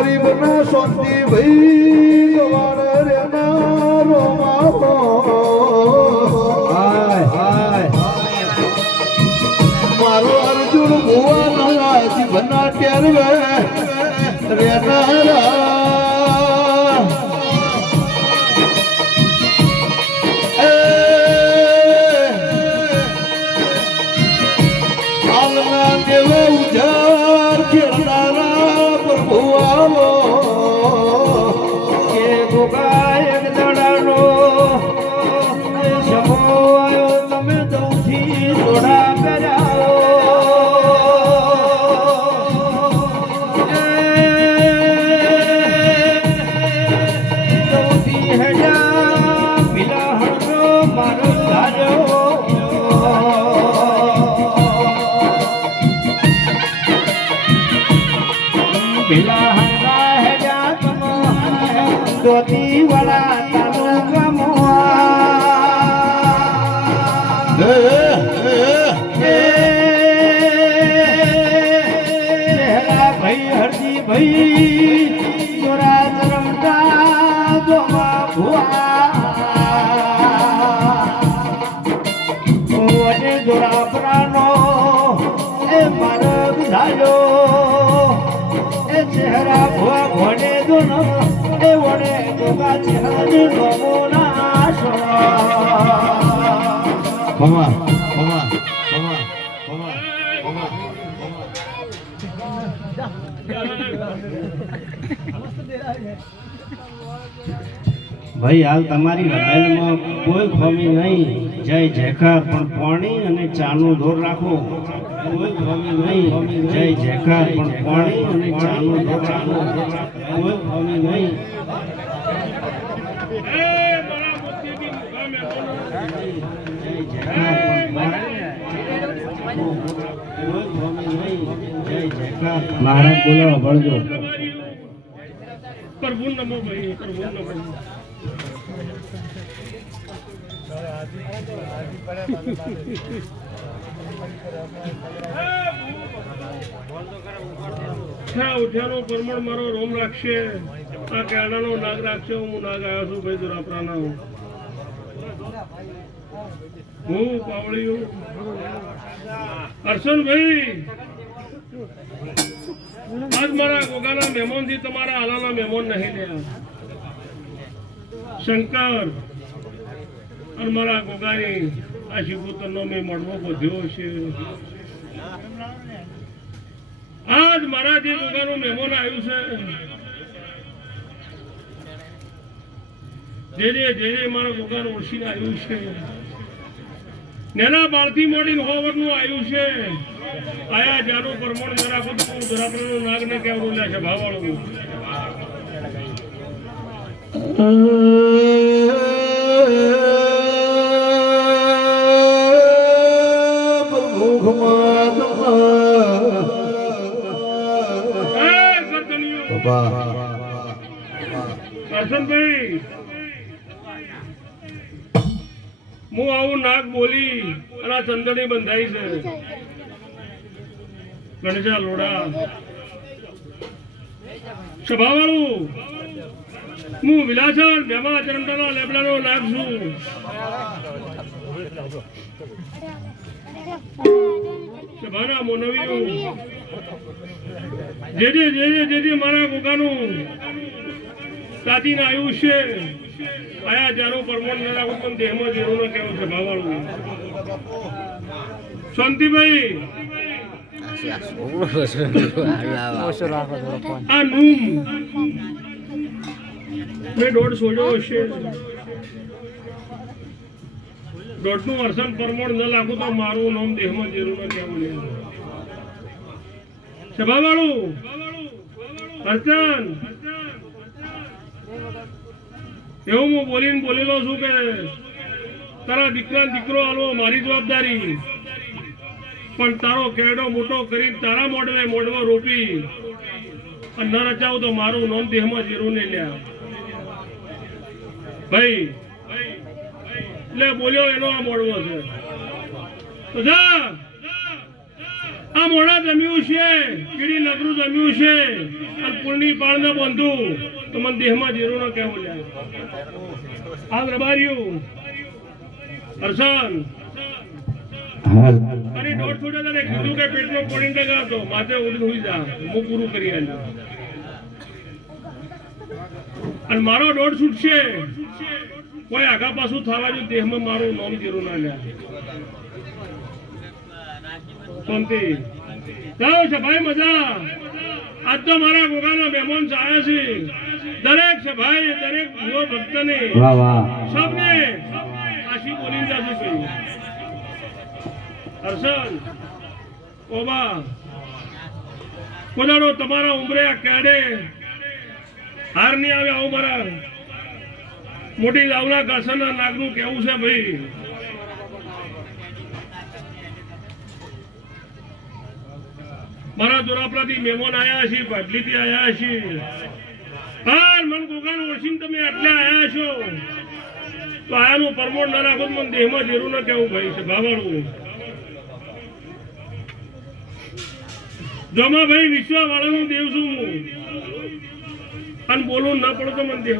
ગરીબ ના શાંતિ ભાઈ વાળ રે ના રોમા હાય હાય મારો અર્જુન ભુવા ના જીવના ટેરવે રે ના દેવા ઉજાર ખેડનારા પ્રભુ આવો કે ગોગાય દડાનો સમો આવ્યો તમે દઉથી જોડા કર્યાઓ દઉથી હેડા પીલા હળનો મારો ધાર્યો પેલા હંગા હે જાતનો દોતી વાળા તાનો ગમવા ભાઈ હરજી ભાઈ જોરા રમતા ગોમા ભુઆ ઓને જોરા પ્રાનો એ મારો વિધાયો ચહેરા ભુઆ ભોને દોનો એ વડે ગોગા ચહેરાને નમોના મમા મમા મમા મમા ભાઈ હાલ તમારી હવેલમાં કોઈ ખોમી નહીં જય જયકાર પણ પાણી અને ચાનો દોર રાખો કોઈ ખોમી નહીં જય જયકાર પણ પાણી અને ચાનો દોર રાખો કોઈ ખોમી નહીં મહારાજ બોલો ભણજો પ્રભુ નમો ભાઈ પ્રભુ નમો ઉઠ્યાનો પરમણ મારો રોમ રાખશે આ કેળાનો નાગ રાખશે હું નાગ આવ્યો છું ભાઈ દુરાપરાના હું પાવળિયું હર્ષનભાઈ આજ મારા ગોગાના મહેમાન થી તમારા હાલાના મહેમાન નહીં રહ્યા શંકર અને મારા ગોગાની આ શિવપુત્રનો મેં મળવો બોધ્યો છે આજ મારા જે ગોગાનું મહેમાન આવ્યું છે જે મારા ગોગાનું ઓળખીને આવ્યું છે નેના બાળથી મોડીને હોવરનું આવ્યું છે આયા જાનું પરમણ જરા બધું ધરાપરાનું નાગને કેવરું લે છે ભાવવાળું કરશનભાઈ હું આવું નાગ બોલી અને આ ચંદડી બંધાઈ છે ગણેશા લોડા સભાવાળું હું વિલાસન ભેમા ચરમટાના લેબડાનો નાગ છું સભાના મોનવીઓ જે મારા ગોગાનું તાતીને આવ્યું છે આયા જાનું પરમણ ના ઉત્તમ દેહમાં જીરોનો કેવો છે ભાવાળું શાંતિભાઈ આ નૂમ મેં દોઢ સોજો હશે દોઢનું વર્ષન પરમણ ન લાગુ તો મારું નામ દેહમાં જીરોનો કેવું છે ભાવાળું હર્ષન એવું હું બોલેલો છું કે તારા દીકરો આલવો મારી જવાબદારી પણ તારો કેડો મોટો કરી તારા મોડવો રોપી અને ન રચાવું તો મારું નામ દેહમાં જીરું નહીં લ્યા ભાઈ એટલે બોલ્યો એનો આ મોડવો છે તો જા આ મોડા જમ્યું છે, કીડી નગરું જમ્યું છે, અને પુલની પાળ ન બાંધું તો મને દેહમાં જીરો ન કહેવું જાય. આ રબાર્યું હર્ષન અને દોઢ છોડે તને કીધું કે પેટનો પોણી ટકાતો માથે ઉડી હોઈ જા, હું પૂરું કરી આલ્યું. અને મારો દોઢ છૂટશે, કોઈ આગા પાછું થવા જો દેહમાં મારું નામ જીરું ના લે. શાંતિ જાઓ સભાઈ મજા. આજ તો મારા ગોગાના મહેમાન આવ્યા છે. દરેક સભાઈ દરેક ભૂવો ભક્તને સબને આશી બોલીને જાજો કહ્યું. હર્ષન ઓબા કોદાડો તમારા ઉમરે આ કેડે હાર નહીં આવે આવું મારા મોટી દાવલા ઘાસના નાગનું કેવું છે ભાઈ. મારા જોરાપરાથી મહેમાન આયા છે, પાટલીથી આયા છે. હાર મન ગોગાનું ઓળખીને તમે આટલા આયા છો તો આયાનું પરમોણ ના રાખો, મને દેહમાં જેરું ના કેવું ભાઈ છે ભાવાળું. જોમાં ભાઈ વિશ્વા વાળાનો દેવ છું હું, અને બોલવું ના પડે તો મને દેહ